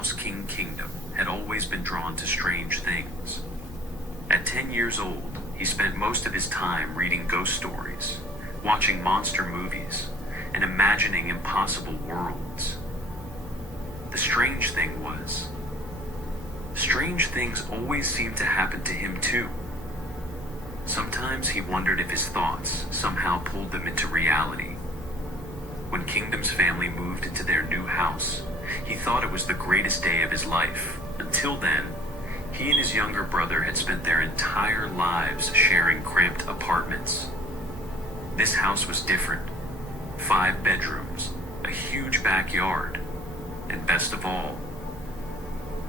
Mouse King Kingdom had always been drawn to strange things. At 10 years old, he spent most of his time reading ghost stories, watching monster movies, and imagining impossible worlds. The strange thing was, strange things always seemed to happen to him too. Sometimes he wondered if his thoughts somehow pulled them into reality. When Kingdom's family moved into their new house, he thought it was the greatest day of his life. Until then, he and his younger brother had spent their entire lives sharing cramped apartments. This house was different. 5 bedrooms, a huge backyard, and best of all,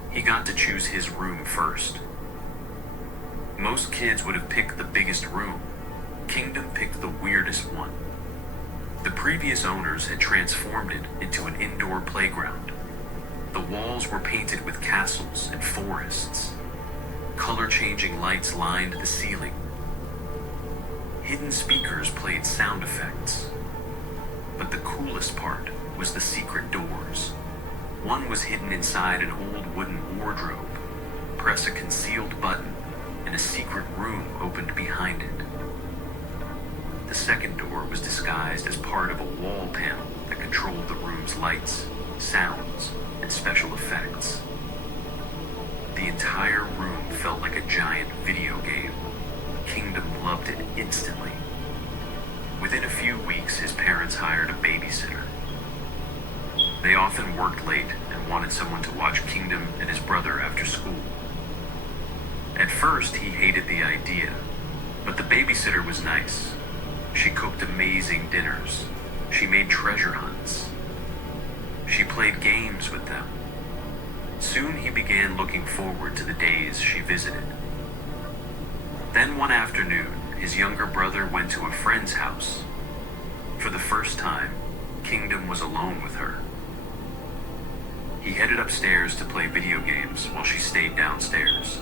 he got to choose his room first. Most kids would have picked the biggest room. Kingdom picked the weirdest one. The previous owners had transformed it into an indoor playground. The walls were painted with castles and forests. Color-changing lights lined the ceiling. Hidden speakers played sound effects. But the coolest part was the secret doors. One was hidden inside an old wooden wardrobe. Press a concealed button, and a secret room opened behind it. The second door was disguised as part of a wall panel that controlled the room's lights, sounds, and special effects. The entire room felt like a giant video game. Kingdom loved it instantly. Within a few weeks, his parents hired a babysitter. They often worked late and wanted someone to watch Kingdom and his brother after school. At first, he hated the idea, but the babysitter was nice. She cooked amazing dinners. She made treasure hunts. She played games with them. Soon he began looking forward to the days she visited. Then one afternoon, his younger brother went to a friend's house. For the first time, Kingdom was alone with her. He headed upstairs to play video games while she stayed downstairs.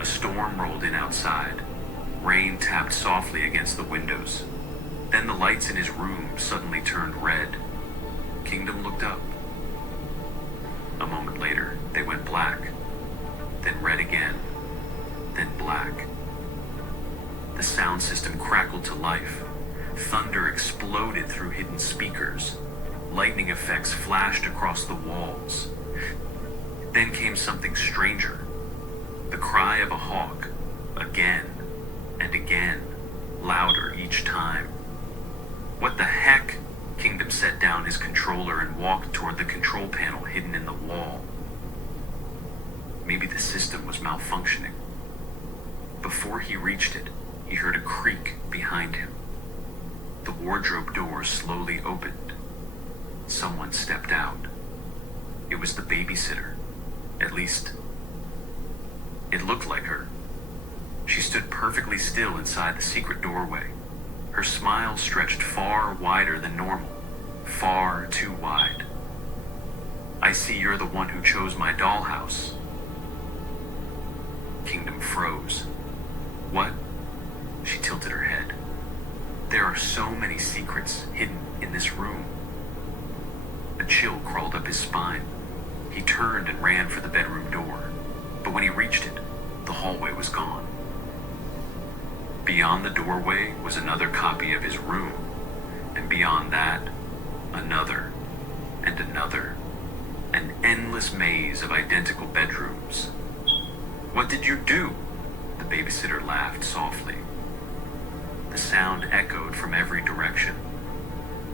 A storm rolled in outside. Rain tapped softly against the windows. Then the lights in his room suddenly turned red. Kingdom looked up. A moment later, they went black, then red again, then black. The sound system crackled to life. Thunder exploded through hidden speakers. Lightning effects flashed across the walls. Then came something stranger. The cry of a hawk, again and again, louder each time. What the heck? Kingdom set down his controller and walked toward the control panel hidden in the wall. Maybe the system was malfunctioning. Before he reached it, he heard a creak behind him. The wardrobe door slowly opened. Someone stepped out. It was the babysitter. At least, it looked like her. She stood perfectly still inside the secret doorway. Her smile stretched far wider than normal, far too wide. "I see you're the one who chose my dollhouse." Kingdom froze. "What?" She tilted her head. "There are so many secrets hidden in this room." A chill crawled up his spine. He turned and ran for the bedroom door, but when he reached it, the hallway was gone. Beyond the doorway was another copy of his room, and beyond that, another, and another, an endless maze of identical bedrooms. "What did you do?" The babysitter laughed softly. The sound echoed from every direction.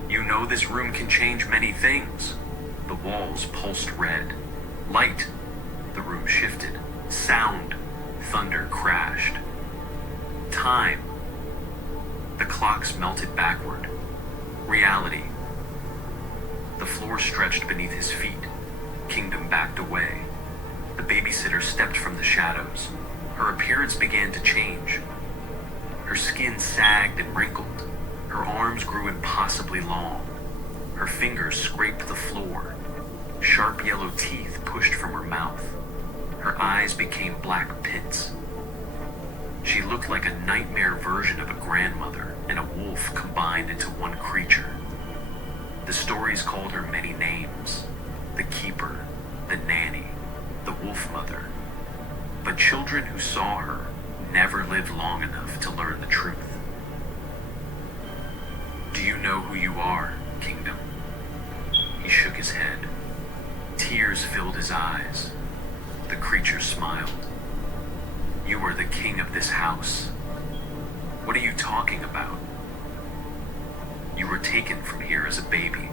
"You know this room can change many things." The walls pulsed red. Light. The room shifted. Sound. Thunder crashed. Time. The clocks melted backward. Reality. The floor stretched beneath his feet. Kingdom backed away. The babysitter stepped from the shadows. Her appearance began to change. Her skin sagged and wrinkled. Her arms grew impossibly long. Her fingers scraped the floor. Sharp yellow teeth pushed from her mouth. Her eyes became black pits. She looked like a nightmare version of a grandmother and a wolf combined into one creature. The stories called her many names. The Keeper, the nanny, the wolf mother. But children who saw her never lived long enough to learn the truth. Do you know who you are, Kingdom? He shook his head. Tears filled his eyes. The creature smiled. You are the king of this house. What are you talking about? You were taken from here as a baby.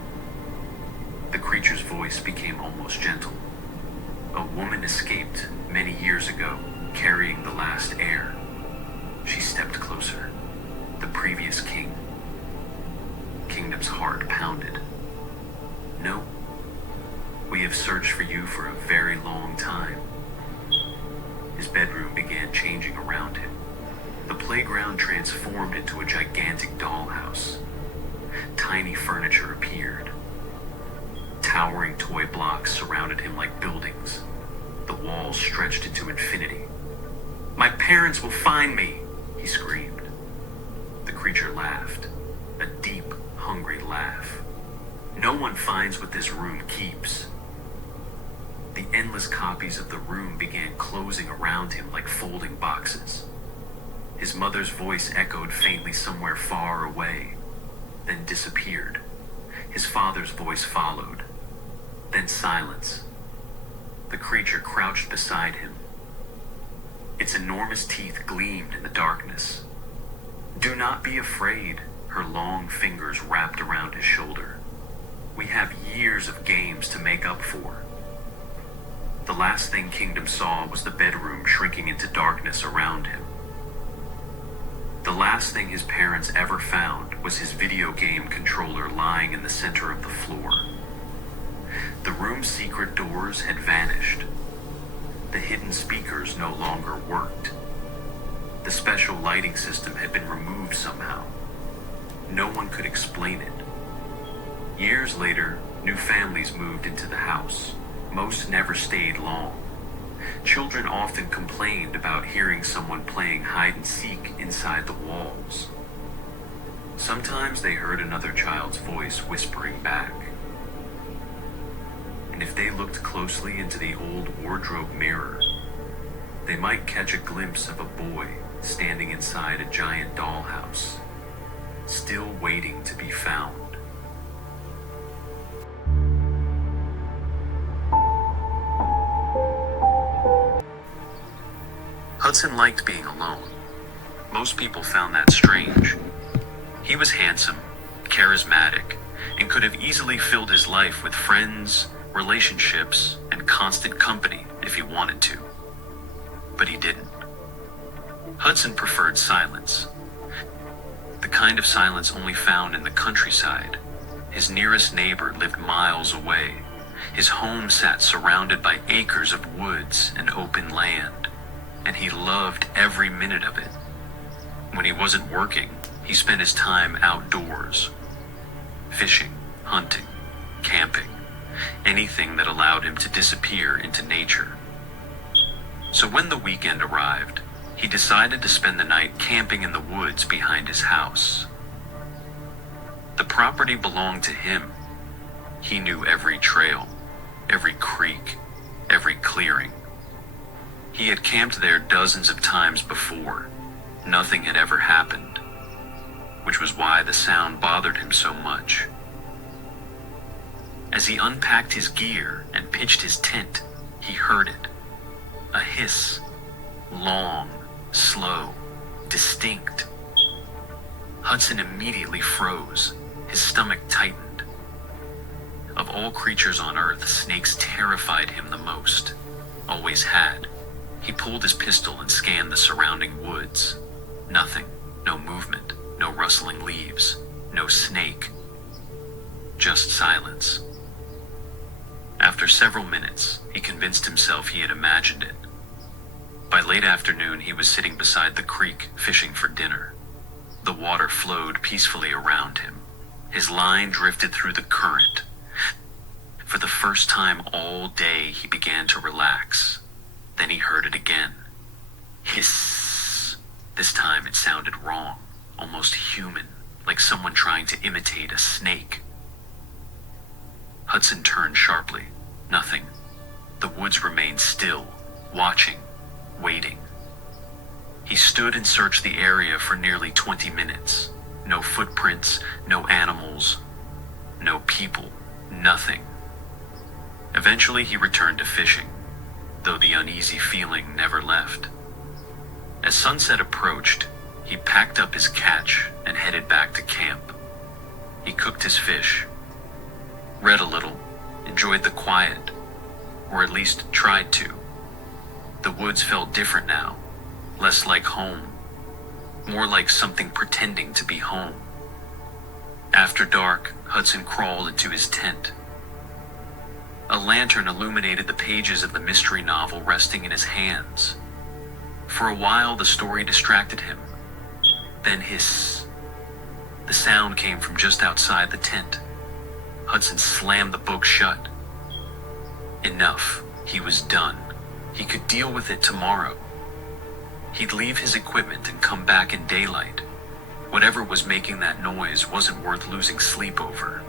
The creature's voice became almost gentle. A woman escaped many years ago, carrying the last heir. She stepped closer. The previous king. Kingdom's heart pounded. No. We have searched for you for a very long time. His bedroom began changing around him. The playground transformed into a gigantic dollhouse. Tiny furniture appeared. Towering toy blocks surrounded him like buildings. The walls stretched into infinity. My parents will find me, he screamed. The creature laughed, a deep, hungry laugh. No one finds what this room keeps. The endless copies of the room began closing around him like folding boxes. His mother's voice echoed faintly somewhere far away, then disappeared. His father's voice followed, then silence. The creature crouched beside him. Its enormous teeth gleamed in the darkness. Do not be afraid, her long fingers wrapped around his shoulder. We have years of games to make up for. The last thing Kingdom saw was the bedroom shrinking into darkness around him. The last thing his parents ever found was his video game controller lying in the center of the floor. The room's secret doors had vanished. The hidden speakers no longer worked. The special lighting system had been removed somehow. No one could explain it. Years later, new families moved into the house. Most never stayed long. Children often complained about hearing someone playing hide and seek inside the walls. Sometimes they heard another child's voice whispering back. And if they looked closely into the old wardrobe mirror, they might catch a glimpse of a boy standing inside a giant dollhouse, still waiting to be found. Hudson liked being alone. Most people found that strange. He was handsome, charismatic, and could have easily filled his life with friends, relationships, and constant company if he wanted to. But he didn't. Hudson preferred silence. The kind of silence only found in the countryside. His nearest neighbor lived miles away. His home sat surrounded by acres of woods and open land, and he loved every minute of it. When he wasn't working, he spent his time outdoors, fishing, hunting, camping, anything that allowed him to disappear into nature. So when the weekend arrived, he decided to spend the night camping in the woods behind his house. The property belonged to him. He knew every trail, every creek, every clearing. He had camped there dozens of times before. Nothing had ever happened, which was why the sound bothered him so much. As he unpacked his gear and pitched his tent, he heard it. A hiss, long, slow, distinct. Hudson immediately froze. His stomach tightened. Of all creatures on Earth, snakes terrified him the most. Always had. He pulled his pistol and scanned the surrounding woods. Nothing. No movement. No rustling leaves. No snake. Just silence. After several minutes, he convinced himself he had imagined it. By late afternoon, he was sitting beside the creek, fishing for dinner. The water flowed peacefully around him. His line drifted through the current. For the first time all day, he began to relax. Then he heard it again. Hiss. This time it sounded wrong, almost human, like someone trying to imitate a snake. Hudson turned sharply. Nothing. The woods remained still, watching, waiting. He stood and searched the area for nearly 20 minutes. No footprints, no animals, no people, nothing. Eventually he returned to fishing, though the uneasy feeling never left. As sunset approached, he packed up his catch and headed back to camp. He cooked his fish, read a little, enjoyed the quiet, or at least tried to. The woods felt different now, less like home, more like something pretending to be home. After dark, Hudson crawled into his tent. A lantern illuminated the pages of the mystery novel resting in his hands. For a while, the story distracted him. Then hiss. The sound came from just outside the tent. Hudson slammed the book shut. Enough. He was done. He could deal with it tomorrow. He'd leave his equipment and come back in daylight. Whatever was making that noise wasn't worth losing sleep over.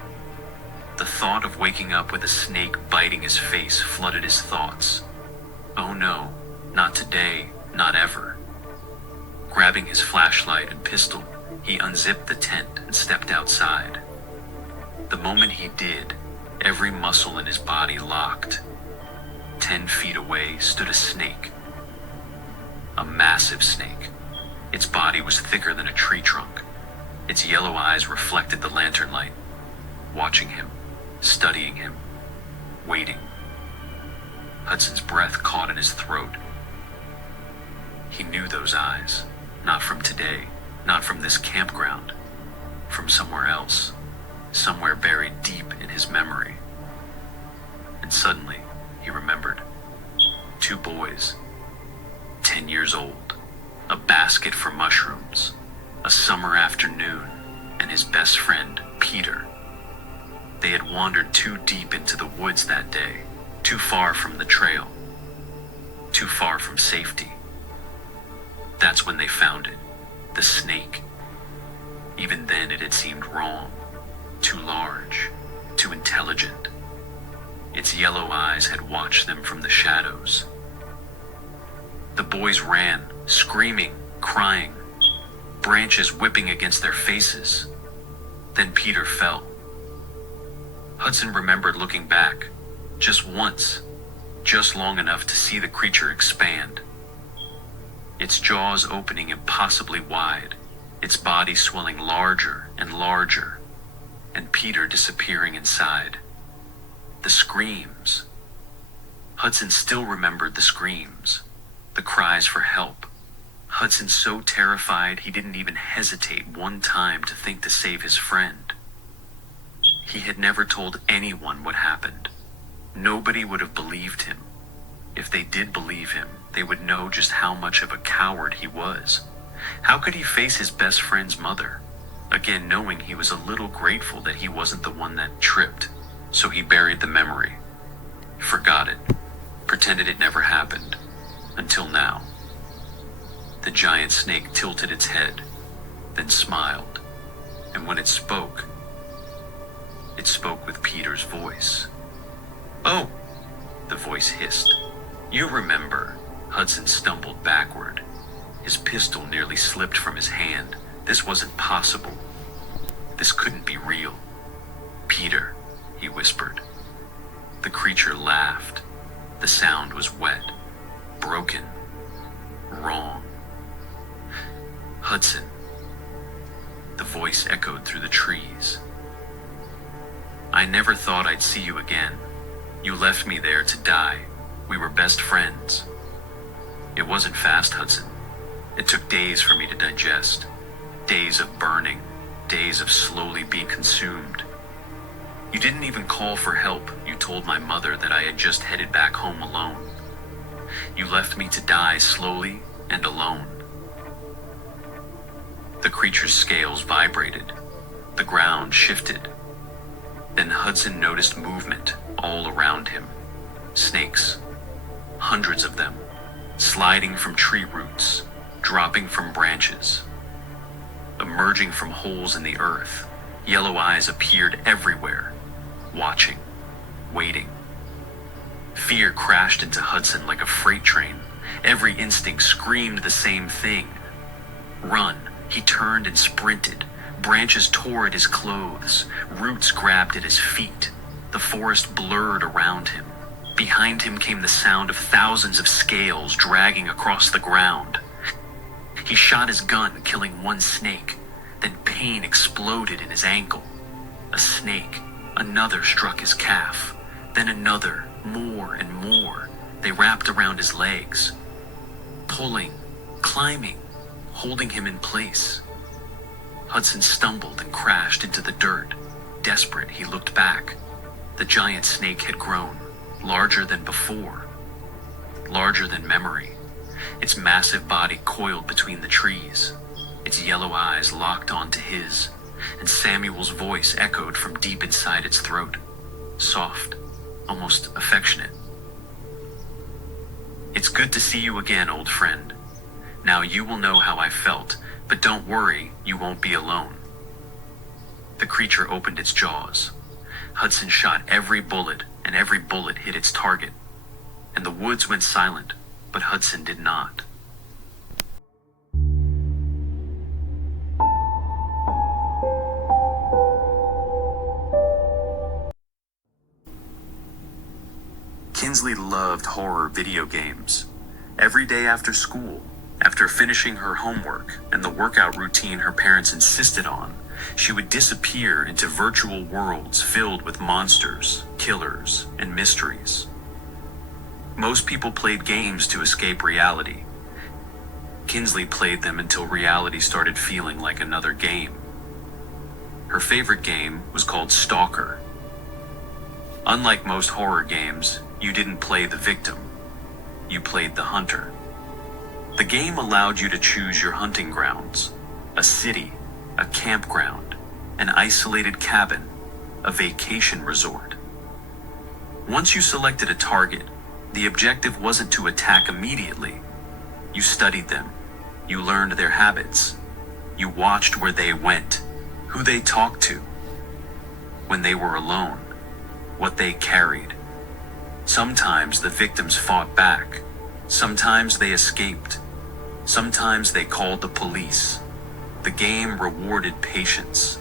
The thought of waking up with a snake biting his face flooded his thoughts. Oh no, not today, not ever. Grabbing his flashlight and pistol, he unzipped the tent and stepped outside. The moment he did, every muscle in his body locked. 10 feet away stood a snake. A massive snake. Its body was thicker than a tree trunk. Its yellow eyes reflected the lantern light, watching him, studying him, waiting. Hudson's breath caught in his throat. He knew those eyes, not from today, not from this campground, from somewhere else, somewhere buried deep in his memory. And suddenly, he remembered. 2 boys, 10 years old, a basket for mushrooms, a summer afternoon, and his best friend, Peter. They had wandered too deep into the woods that day, too far from the trail, too far from safety. That's when they found it, the snake. Even then it had seemed wrong, too large, too intelligent. Its yellow eyes had watched them from the shadows. The boys ran, screaming, crying, branches whipping against their faces. Then Peter fell. Hudson remembered looking back, just once, just long enough to see the creature expand. Its jaws opening impossibly wide, its body swelling larger and larger, and Peter disappearing inside. The screams. Hudson still remembered the screams, the cries for help. Hudson so terrified he didn't even hesitate one time to think to save his friend. He had never told anyone what happened. Nobody would have believed him. If they did believe him, they would know just how much of a coward he was. How could he face his best friend's mother? Again, knowing he was a little grateful that he wasn't the one that tripped. So he buried the memory, forgot it, pretended it never happened, until now. The giant snake tilted its head, then smiled, and when it spoke with Peter's voice. "Oh," the voice hissed. "You remember." Hudson stumbled backward. His pistol nearly slipped from his hand. This wasn't possible. This couldn't be real. "Peter," he whispered. The creature laughed. The sound was wet, broken, wrong. "Hudson." The voice echoed through the trees. "I never thought I'd see you again. You left me there to die. We were best friends." It wasn't fast, Hudson. It took days for me to digest. Days of burning, days of slowly being consumed. You didn't even call for help. You told my mother that I had just headed back home alone. You left me to die slowly and alone. The creature's scales vibrated. The ground shifted. Then Hudson noticed movement all around him. Snakes, hundreds of them, sliding from tree roots, dropping from branches, emerging from holes in the earth. Yellow eyes appeared everywhere, watching, waiting. Fear crashed into Hudson like a freight train. Every instinct screamed the same thing. Run. He turned and sprinted. Branches tore at his clothes. Roots grabbed at his feet. The forest blurred around him. Behind him came the sound of thousands of scales dragging across the ground. He shot his gun, killing one snake. Then pain exploded in his ankle. A snake. Another struck his calf. Then another. More and more. They wrapped around his legs. Pulling. Climbing. Holding him in place. Hudson stumbled and crashed into the dirt. Desperate, he looked back. The giant snake had grown, larger than before, larger than memory. Its massive body coiled between the trees. Its yellow eyes locked onto his, and Samuel's voice echoed from deep inside its throat, soft, almost affectionate. "It's good to see you again, old friend. Now you will know how I felt, but don't worry, you won't be alone." The creature opened its jaws. Hudson shot every bullet, and every bullet hit its target. And the woods went silent, but Hudson did not. Kinsley loved horror video games. Every day after school, after finishing her homework and the workout routine her parents insisted on, she would disappear into virtual worlds filled with monsters, killers, and mysteries. Most people played games to escape reality. Kinsley played them until reality started feeling like another game. Her favorite game was called Stalker. Unlike most horror games, you didn't play the victim. You played the hunter. The game allowed you to choose your hunting grounds: a city, a campground, an isolated cabin, a vacation resort. Once you selected a target, the objective wasn't to attack immediately. You studied them. You learned their habits. You watched where they went, who they talked to, when they were alone, what they carried. Sometimes the victims fought back. Sometimes they escaped. Sometimes they called the police. The game rewarded patience.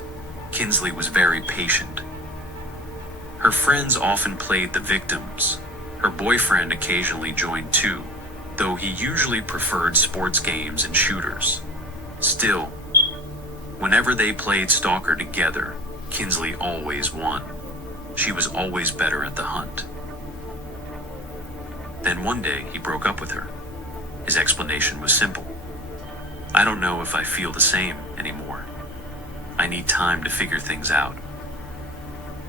Kinsley was very patient. Her friends often played the victims. Her boyfriend occasionally joined too, though he usually preferred sports games and shooters. Still, whenever they played Stalker together, Kinsley always won. She was always better at the hunt. Then one day he broke up with her. His explanation was simple. "I don't know if I feel the same anymore. I need time to figure things out."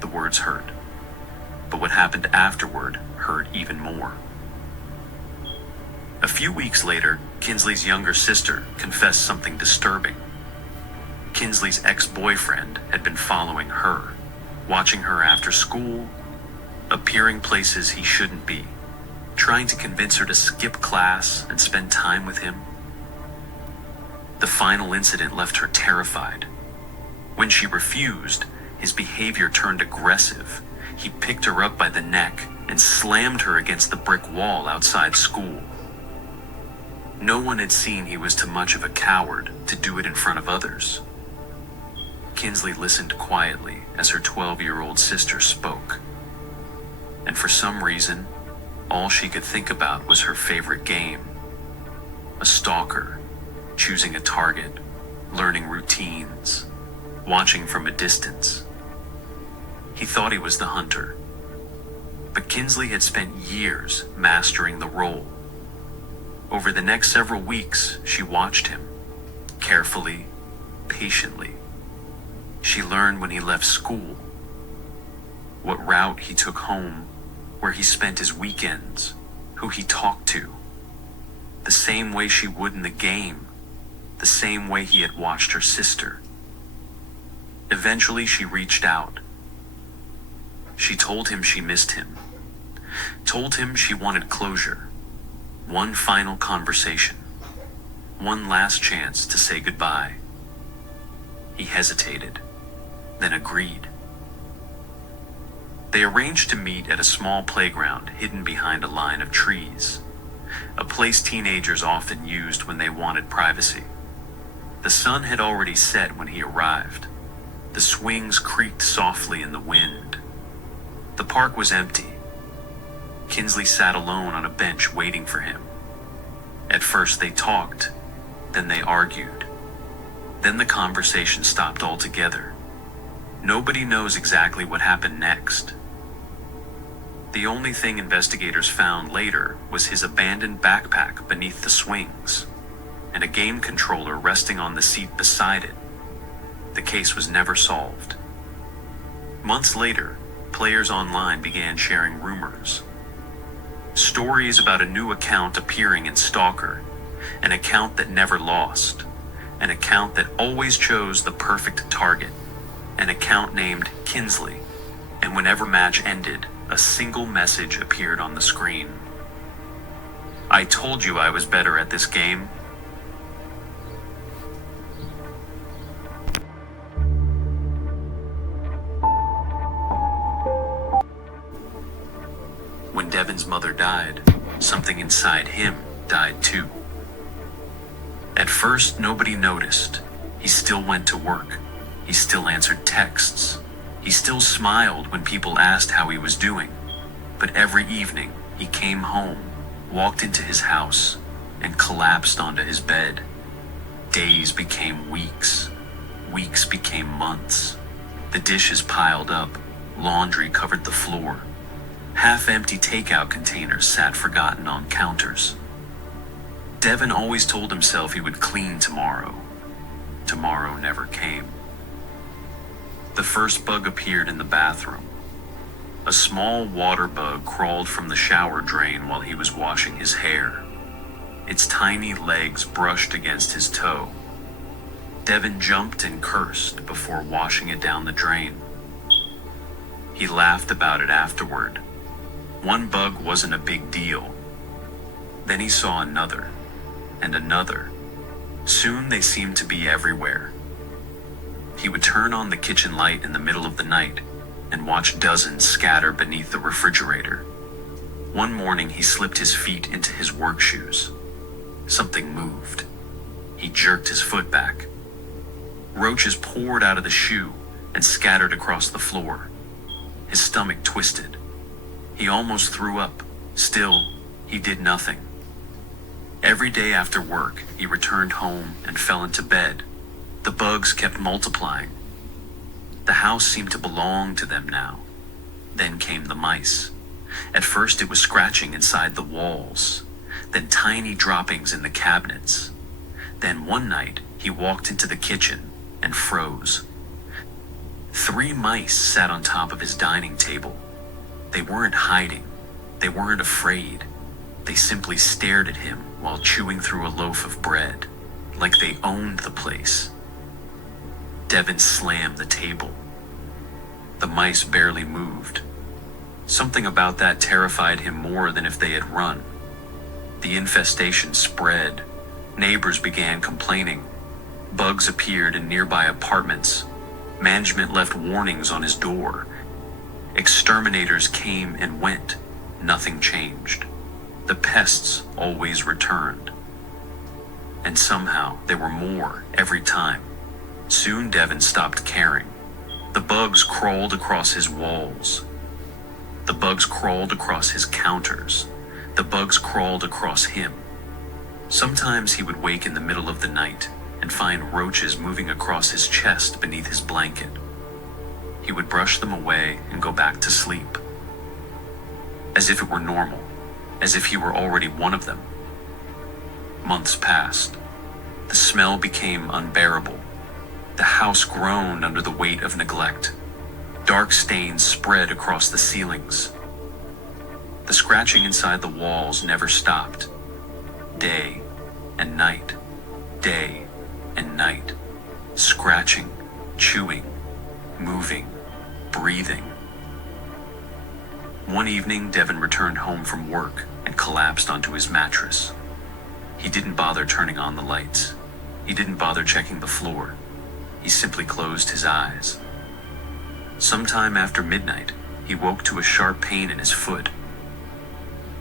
The words hurt, but what happened afterward hurt even more. A few weeks later, Kinsley's younger sister confessed something disturbing. Kinsley's ex-boyfriend had been following her, watching her after school, appearing places he shouldn't be, trying to convince her to skip class and spend time with him. The final incident left her terrified. When she refused, his behavior turned aggressive. He picked her up by the neck and slammed her against the brick wall outside school. No one had seen he was too much of a coward to do it in front of others. Kinsley listened quietly as her 12-year-old sister spoke. And for some reason, all she could think about was her favorite game. A stalker, choosing a target, learning routines, watching from a distance. He thought he was the hunter, but Kinsley had spent years mastering the role. Over the next several weeks, she watched him, carefully, patiently. She learned when he left school, what route he took home, where he spent his weekends, who he talked to. The same way she would in the game, the same way he had watched her sister. Eventually she reached out. She told him she missed him, told him she wanted closure, one final conversation, one last chance to say goodbye. He hesitated, then agreed. They arranged to meet at a small playground hidden behind a line of trees, a place teenagers often used when they wanted privacy. The sun had already set when he arrived. The swings creaked softly in the wind. The park was empty. Kinsley sat alone on a bench waiting for him. At first they talked, then they argued. Then the conversation stopped altogether. Nobody knows exactly what happened next. The only thing investigators found later was his abandoned backpack beneath the swings, and a game controller resting on the seat beside it. The case was never solved. Months later, players online began sharing rumors. Stories about a new account appearing in Stalker, an account that never lost, an account that always chose the perfect target, an account named Kinsley, and whenever match ended, a single message appeared on the screen. "I told you I was better at this game." When Devin's mother died, something inside him died too. At first, nobody noticed. He still went to work. He still answered texts. He still smiled when people asked how he was doing. But every evening, he came home, walked into his house, and collapsed onto his bed. Days became weeks. Weeks became months. The dishes piled up. Laundry covered the floor. Half-empty takeout containers sat forgotten on counters. Devin always told himself he would clean tomorrow. Tomorrow never came. The first bug appeared in the bathroom. A small water bug crawled from the shower drain while he was washing his hair. Its tiny legs brushed against his toe. Devin jumped and cursed before washing it down the drain. He laughed about it afterward. One bug wasn't a big deal. Then he saw another, and another. Soon they seemed to be everywhere. He would turn on the kitchen light in the middle of the night and watch dozens scatter beneath the refrigerator. One morning he slipped his feet into his work shoes. Something moved. He jerked his foot back. Roaches poured out of the shoe and scattered across the floor. His stomach twisted. He almost threw up. Still, he did nothing. Every day after work, he returned home and fell into bed. The bugs kept multiplying. The house seemed to belong to them now. Then came the mice. At first it was scratching inside the walls, then tiny droppings in the cabinets. Then one night he walked into the kitchen and froze. 3 mice sat on top of his dining table. They weren't hiding. They weren't afraid. They simply stared at him while chewing through a loaf of bread, like they owned the place. Devin slammed the table. The mice barely moved. Something about that terrified him more than if they had run. The infestation spread. Neighbors began complaining. Bugs appeared in nearby apartments. Management left warnings on his door. Exterminators came and went. Nothing changed. The pests always returned. And somehow there were more every time. Soon Devin stopped caring. The bugs crawled across his walls. The bugs crawled across his counters. The bugs crawled across him. Sometimes he would wake in the middle of the night and find roaches moving across his chest beneath his blanket. He would brush them away and go back to sleep. As if it were normal, as if he were already one of them. Months passed. The smell became unbearable. The house groaned under the weight of neglect. Dark stains spread across the ceilings. The scratching inside the walls never stopped. Day and night, day and night. Scratching, chewing, moving, breathing. One evening, Devin returned home from work and collapsed onto his mattress. He didn't bother turning on the lights. He didn't bother checking the floor. He simply closed his eyes. Sometime after midnight, he woke to a sharp pain in his foot.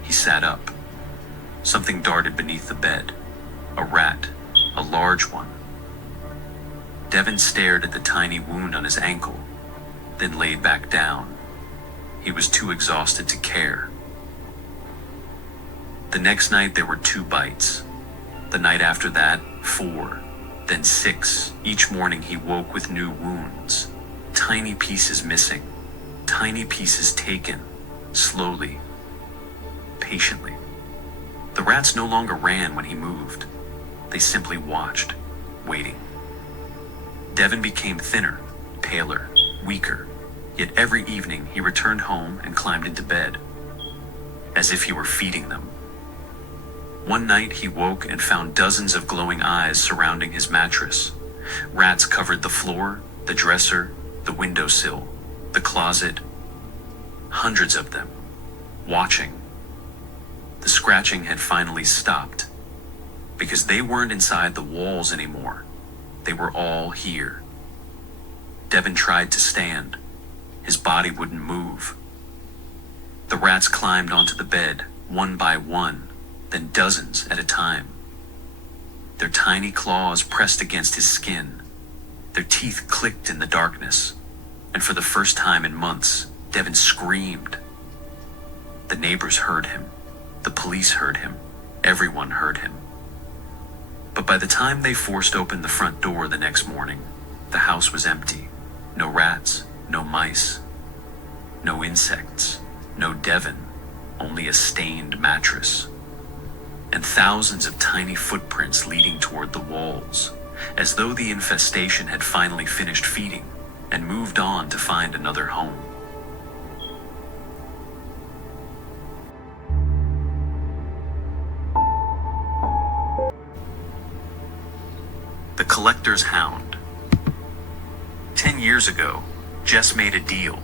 He sat up. Something darted beneath the bed. A rat, a large one. Devin stared at the tiny wound on his ankle, then laid back down. He was too exhausted to care. The next night there were 2 bites. The night after that, 4, then 6. Each morning he woke with new wounds. Tiny pieces missing, tiny pieces taken, slowly, patiently. The rats no longer ran when he moved. They simply watched, waiting. Devin became thinner, paler, weaker, yet every evening he returned home and climbed into bed, as if he were feeding them. One night he woke and found dozens of glowing eyes surrounding his mattress. Rats covered the floor, the dresser, the windowsill, the closet. Hundreds of them, watching. The scratching had finally stopped, because they weren't inside the walls anymore. They were all here. Devin tried to stand. His body wouldn't move. The rats climbed onto the bed, one by one, then dozens at a time. Their tiny claws pressed against his skin. Their teeth clicked in the darkness, and for the first time in months, Devin screamed. The neighbors heard him. The police heard him. Everyone heard him. But by the time they forced open the front door the next morning, the house was empty. No rats, no mice, no insects, no Devin, only a stained mattress. And thousands of tiny footprints leading toward the walls, as though the infestation had finally finished feeding and moved on to find another home. The Collector's Hound. 10 years ago, Jess made a deal.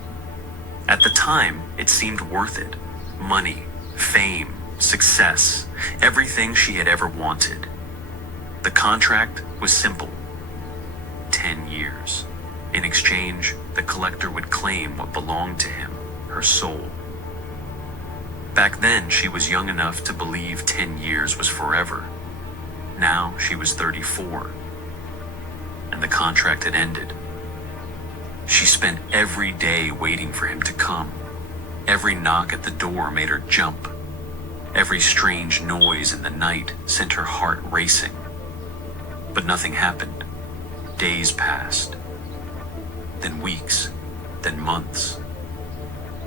At the time, it seemed worth it. Money, fame, success, everything she had ever wanted. The contract was simple. 10 years. In exchange, the Collector would claim what belonged to him, her soul. Back then, she was young enough to believe 10 years was forever. Now, she was 34, and the contract had ended. She spent every day waiting for him to come. Every knock at the door made her jump. Every strange noise in the night sent her heart racing. But nothing happened. Days passed. Then weeks. Then months.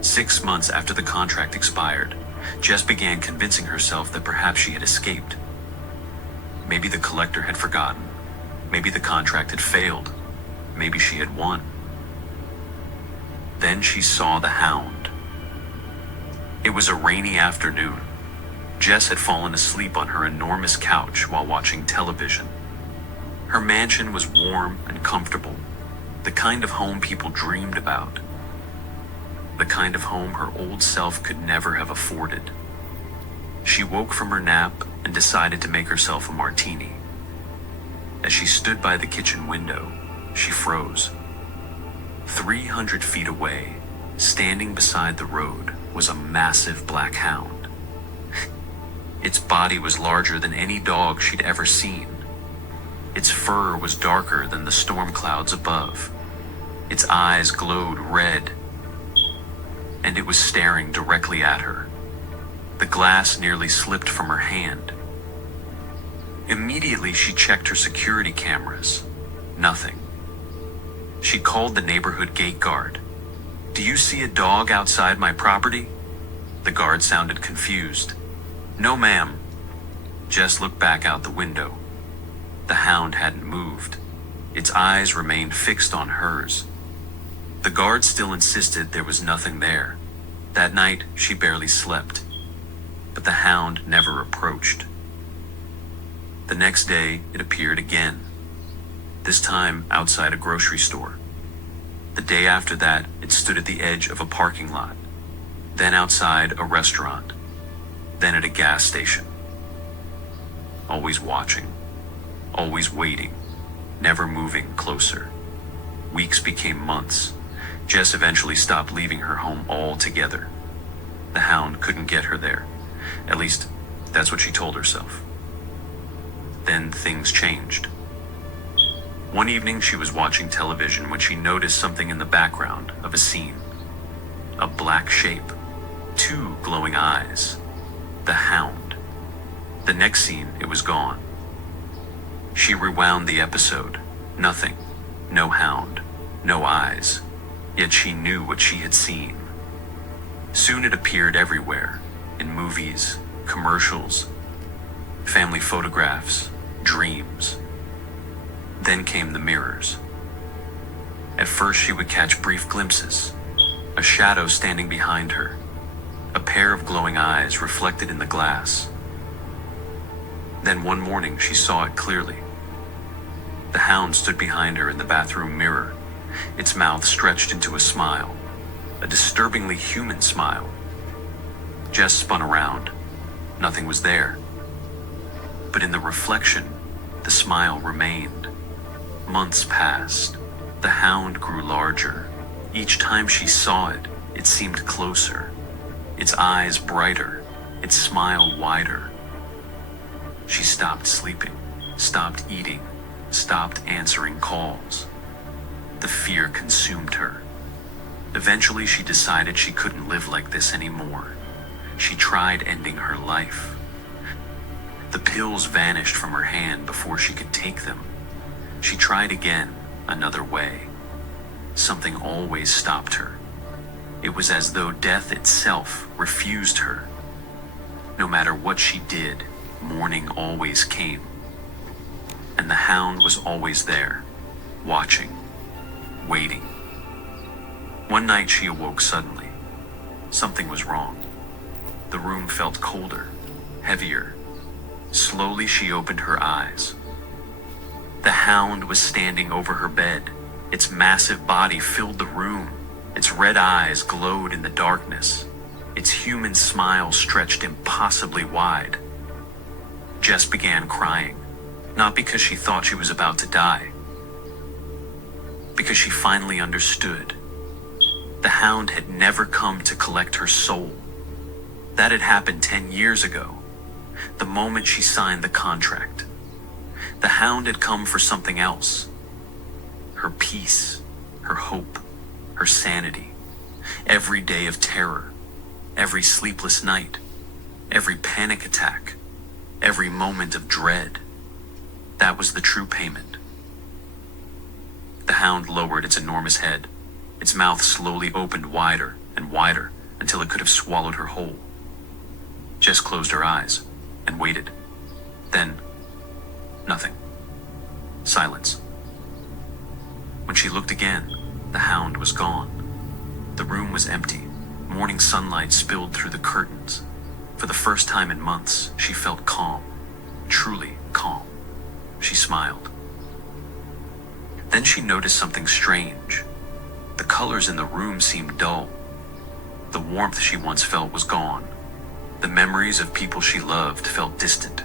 6 months after the contract expired, Jess began convincing herself that perhaps she had escaped. Maybe the Collector had forgotten. Maybe the contract had failed. Maybe she had won. Then she saw the Hound. It was a rainy afternoon. Jess had fallen asleep on her enormous couch while watching television. Her mansion was warm and comfortable, the kind of home people dreamed about, the kind of home her old self could never have afforded. She woke from her nap and decided to make herself a martini. As she stood by the kitchen window, she froze. 300 feet away, standing beside the road, was a massive black hound. Its body was larger than any dog she'd ever seen. Its fur was darker than the storm clouds above. Its eyes glowed red, and it was staring directly at her. The glass nearly slipped from her hand. Immediately, she checked her security cameras. Nothing. She called the neighborhood gate guard. "Do you see a dog outside my property?" The guard sounded confused. "No, ma'am." Jess looked back out the window. The hound hadn't moved. Its eyes remained fixed on hers. The guard still insisted there was nothing there. That night, she barely slept. But the hound never approached. The next day, it appeared again. This time outside a grocery store. The day after that, it stood at the edge of a parking lot. Then outside a restaurant. Then at a gas station. Always watching. Always waiting. Never moving closer. Weeks became months. Jess eventually stopped leaving her home altogether. The hound couldn't get her there. At least, that's what she told herself. Then things changed. One evening she was watching television when she noticed something in the background of a scene. A black shape, 2 glowing eyes. The hound. The next scene, it was gone. She rewound the episode. Nothing. No hound. No eyes. Yet she knew what she had seen. Soon it appeared everywhere. In movies, commercials, family photographs, dreams. Then came the mirrors. At first she would catch brief glimpses. A shadow standing behind her. A pair of glowing eyes reflected in the glass. Then one morning she saw it clearly. The hound stood behind her in the bathroom mirror, its mouth stretched into a smile, a disturbingly human smile. Jess spun around. Nothing was there. But in the reflection, the smile remained. Months passed. The hound grew larger. Each time she saw it, it seemed closer. Its eyes brighter, its smile wider. She stopped sleeping, stopped eating, stopped answering calls. The fear consumed her. Eventually she decided she couldn't live like this anymore. She tried ending her life. The pills vanished from her hand before she could take them. She tried again, another way. Something always stopped her. It was as though death itself refused her. No matter what she did, morning always came. And the hound was always there, watching, waiting. One night she awoke suddenly. Something was wrong. The room felt colder, heavier. Slowly she opened her eyes. The hound was standing over her bed. Its massive body filled the room. Its red eyes glowed in the darkness. Its human smile stretched impossibly wide. Jess began crying, not because she thought she was about to die, because she finally understood. The hound had never come to collect her soul. That had happened 10 years ago, the moment she signed the contract. The hound had come for something else. Her peace, her hope, her sanity. Every day of terror, every sleepless night, every panic attack, every moment of dread. That was the true payment. The hound lowered its enormous head. Its mouth slowly opened wider and wider until it could have swallowed her whole. Jess closed her eyes and waited. Then, nothing. Silence. When she looked again, the hound was gone. The room was empty. Morning sunlight spilled through the curtains. For the first time in months, she felt calm. Truly calm. She smiled. Then she noticed something strange. The colors in the room seemed dull. The warmth she once felt was gone. The memories of people she loved felt distant,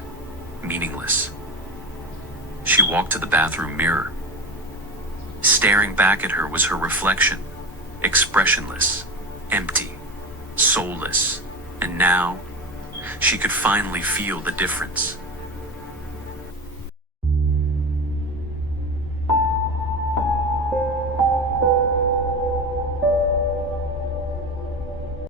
meaningless. She walked to the bathroom mirror. Staring back at her was her reflection, expressionless, empty, soulless, and now she could finally feel the difference.